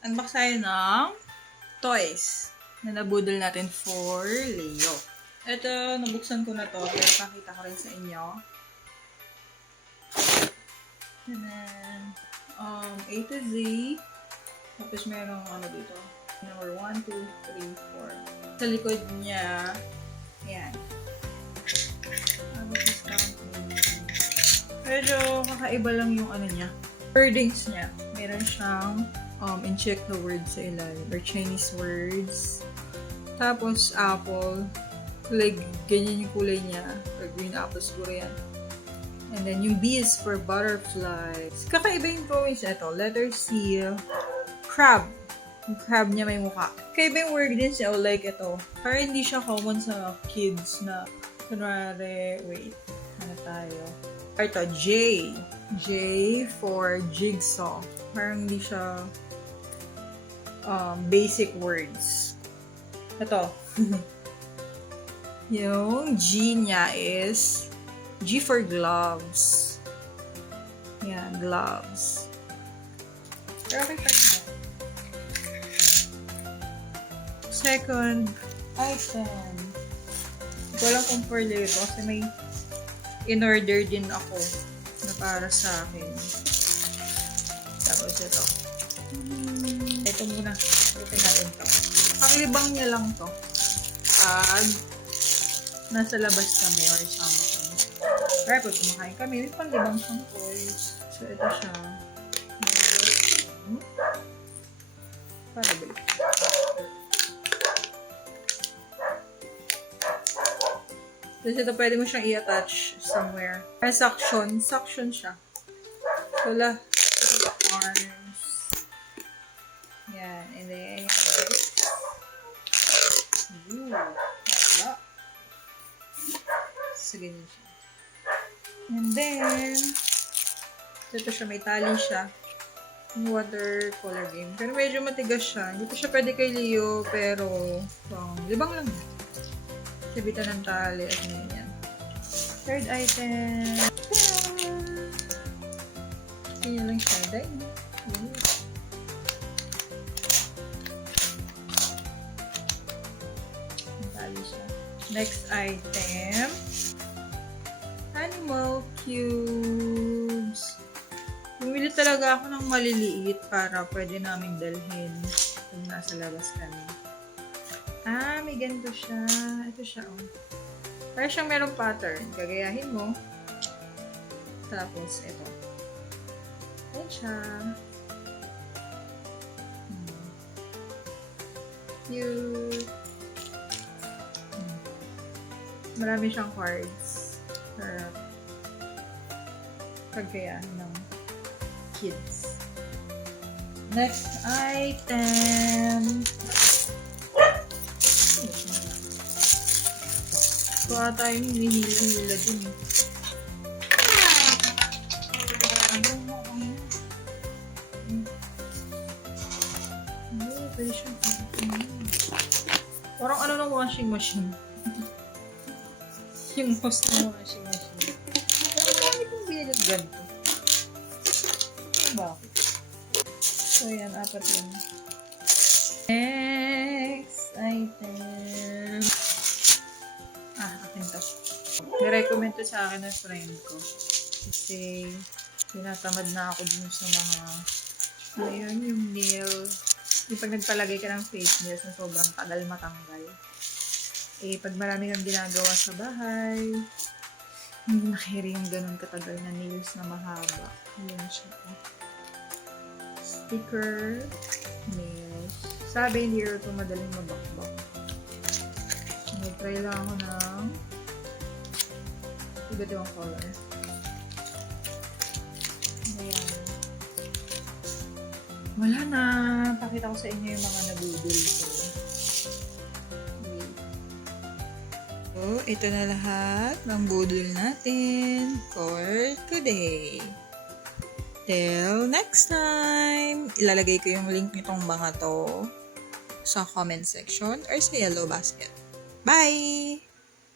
Unbox tayo ng toys na nabudol natin for Leo. Ito, nabuksan ko na to. Pero pakita ko rin sa inyo. And then, A to Z. Tapos merong ano dito. Number 1, 2, 3, 4. Sa likod niya, yan. Tapos is counting. Medyo kakaiba lang yung ano niya. Wordings niya. Meron siyang in-check the words sa ilalim. Or Chinese words. Tapos, apple. Like, ganyan yung kulay niya. Or green apple siguro yan. And then, yung B is for butterflies. Kakaiba yung drawings ito. Letter C. Crab. Yung crab niya may mukha. Kakaiba yung word din siya. Like ito. Parang hindi siya common sa kids na kunwari, wait. Ano tayo? Ito, J. J for jigsaw. Parang hindi siya basic words. Ito. Yung G niya is G for gloves. Yan, gloves. Pero okay pa rin. Second item. Hindi ko alam kung for Leo kasi may in-order din ako na para sa akin. Tapos ito. Ito muna. Ito natin to. Ang libang niya lang to. Pag nasa labas kami or something. Pero pag kumakain kami, may panlibang siyang toys. So, ito siya. Para balik. Tapos ito, pwede mo siyang i-attach somewhere. May suction. Suction siya. So, arms. Yan. And then, wala. So, ganyan siya. And then, ito siya, may tali siya. Yung watercolor game. Pero medyo matigas siya. Hindi pa siya pwede kay Leo, pero libang lang. Sabitan ng tali at ganyan. Third item. Ganyan lang siya. Dahil. Tali siya. Next item. Animal cubes. Bumili talaga ako ng maliliit para pwede naming dalhin kung nasa labas kami. Ah, may ganito siya. Ito siya, oh. Para siyang merong pattern. Gagayahin mo. Tapos, ito. Ayan siya. Cute. Marami siyang cards. Para paggayahin ng kids. Next item. Kuha tayong hinihila-hila dun. Pwede siyang parang ano ng washing machine. Yung host ng washing machine. Pero bakit yung binili ganito? Bakit? So, yan. 4 yun. Next item. Akin to. Nirecommend to sa akin ng friend ko. Kasi, tinatamad na ako dun sa mga ayun, yung nail. Yung pag nagpalagay ka ng face nails na sobrang tagal matanggal. Eh, pag marami kang ginagawa sa bahay, hindi nakiri yung ganun katagal na nails na mahaba. Ayan siya. Sticker, nails. Sabi, hindi ito madaling mabakbak. Nag-try lang ako ng iba't ibang color. Ayan. Wala na. Pakita ko sa inyo yung mga nabudol ko. So, ito na lahat ng budol natin for today. Till next time! Ilalagay ko yung link nitong mga to sa comment section or sa yellow basket. Bye!